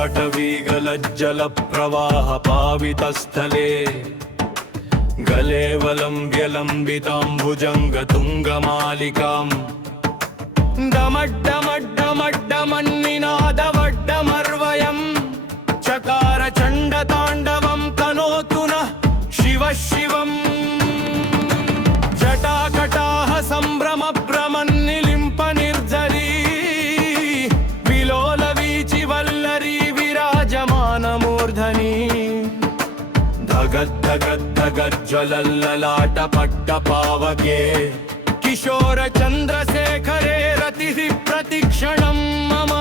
ललाटवीगलज्जलप्रवाहपावितस्थले गलेवलम्ब्यलम्बिताम्बुजङ्गतुङ्गमालिकाम् डमड्डमड्डमड्डमन्निनादवड्डमर्वयम् चकार चण्डताण्डवं तनोतु नः शिवः शिवम् जटाकटाः सम्भ्रमभ्रमन्निलिम्प निर्झरी विलोलवीचिवल्लरी विराजमानमूर्धनि धगद्धगद्धगज्ज्वलल्ललाटपट्टपावके किशोर चन्द्रशेखरे रतिः प्रतिक्षणं मम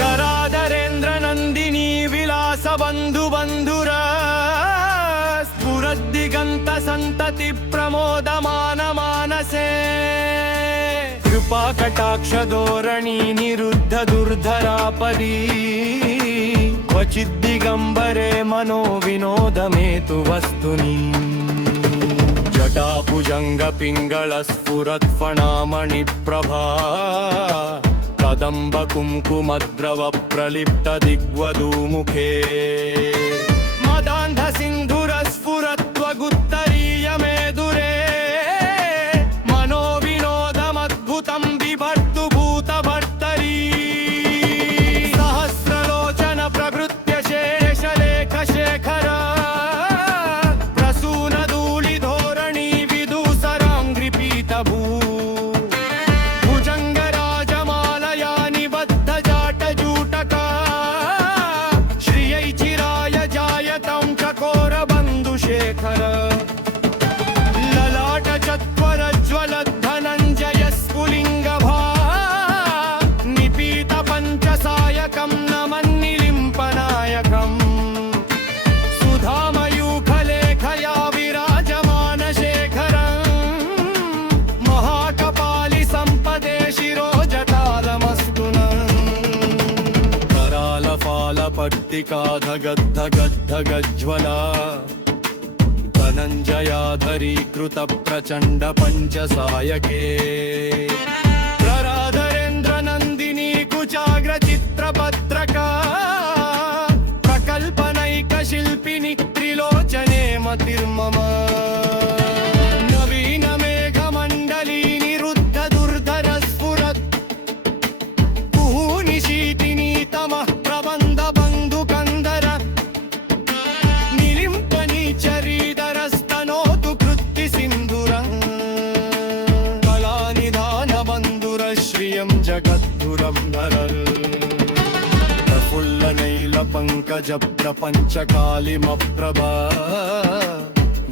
गराधरेन्द्र नन्दिनी विलासबन्धुबन्धुर स्फुरद्दिगन्त सन्तति प्रमोदमान मानसे कृपाकटाक्ष धोरणी निरुद्ध दुर्धरापदी क्वचिद्दिगम्बरे मनो विनोदमेतु वस्तुनि जटाभुजङ्गपिङ्गलस्फुरत्फणामणिप्रभा कदम्बकुङ्कुमद्रवप्रलिप्तदिग्वधूमुखे मदान्धसिन्धुरस्फुरत्वगुत्तरीयमेदुरे मनोविनोदमद्भुतं बिभर्तु भूतभर्तरी सहस्रलोचन प्रभृत्य शेषलेखशेखर भुजङ्गराजमालया निबद्धजाटजूटका श्रियै चिराय जायतं चकोरबन्धुशेखर ललाटचत्वरज्वलद्धनञ्जय स्फुलिङ्गभा निपीतपञ्चसायकं नमन्निलिम्पनायकम् सुधामयूखलेखया विराजमानशेखरम् महाकपालि सम्पदे शिरोजतालमस्तु करालफालपट्टिकाधगद्धगद्धगज्ज्वला धनञ्जयाधरीकृत प्रचण्ड पञ्चसायके प्रराधरेन्द्र नन्दिनी कुचाग्र चित्रपत्रका प्रकल्पनैक शिल्पिनि त्रिलोचने मतिर्मम नवीन मेघमण्डली निरुद्ध दुर्धर स्फुरत् कुहूनिशीतिनी तमः प्रबन्ध बन्धुकन्धर निलिम्पनी चरीधरस्तनोतु कृत्ति सिन्धुरं कलानिधान बन्धुर श्रियं जगद्धुरं धरल् प्रफुल्लनैलपङ्कज प्रपञ्चकालिमप्रभा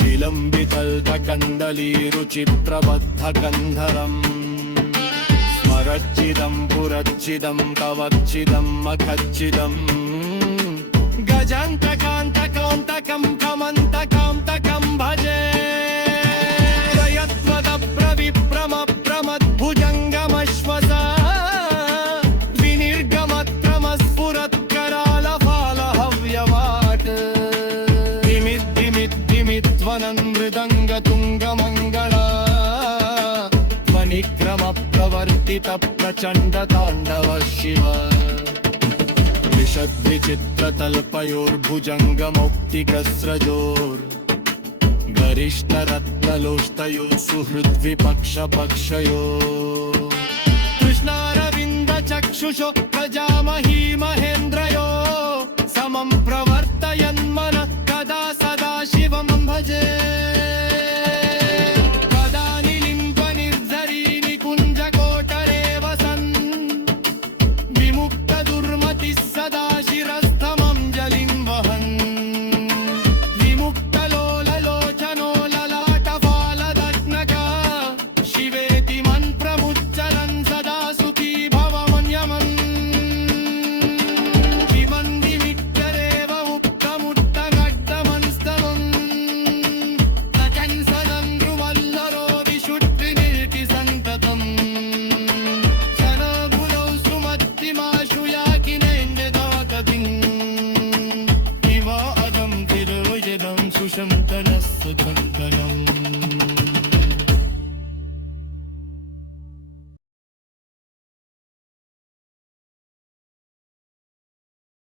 विलम्बितल्ककन्दलीरुचित्रबद्धकन्धरम् स्मरच्चिदं पुरच्चिदं कवच्चिदं मखच्चिदं गजान्तकान्तकान्तकं कमन्तकान्तकं भजे प्रयत्वदप्रविप्रमप्रमद्भुजङ्गमश्वसा विनिर्गमत्रमस्फुरत्करालफालहव्यवाट् धिमिद्धिमिद्धिमिध्वनन् मृदङ्गतुङ्गमङ्गला ध्वनिक्रमप्रवर्तित प्रचण्डताण्डव शिव विषद्विचित्रतल्पयोर्भुजङ्गमौक्तिकस्रजोर् गरिष्ठरत्नलोष्टयो सुहृद्विपक्षपक्षयो कृष्णारविन्दचक्षुषो प्रजामही महेन्द्रयो समं प्रवर्तयन्मनः कदा सदा शिवं भजे कदा निलिम्प निर्झरी निकुञ्जकोटरे वसन् विमुक्तदुर्मतिः सदा शिरस्थमं जलिं वहन् विमुक्तलोललोचनो ललाटफालदग्नका शिवेति मन्त्रमुच्चरन् सदा सुखी भवमन्यमन् विवन्दिमिट्टरेव उक्तमुत्तगड्डमंस्तवम् तचन्सदं ध्रुवल्लरो विशुद्धिनिर्ति सन्ततम् जनगुलौ सुमत्तिमाशु याकिनेन्द्रदाकतिम् इव अदं तिरुयदं सुशन्तनः सुधन्तन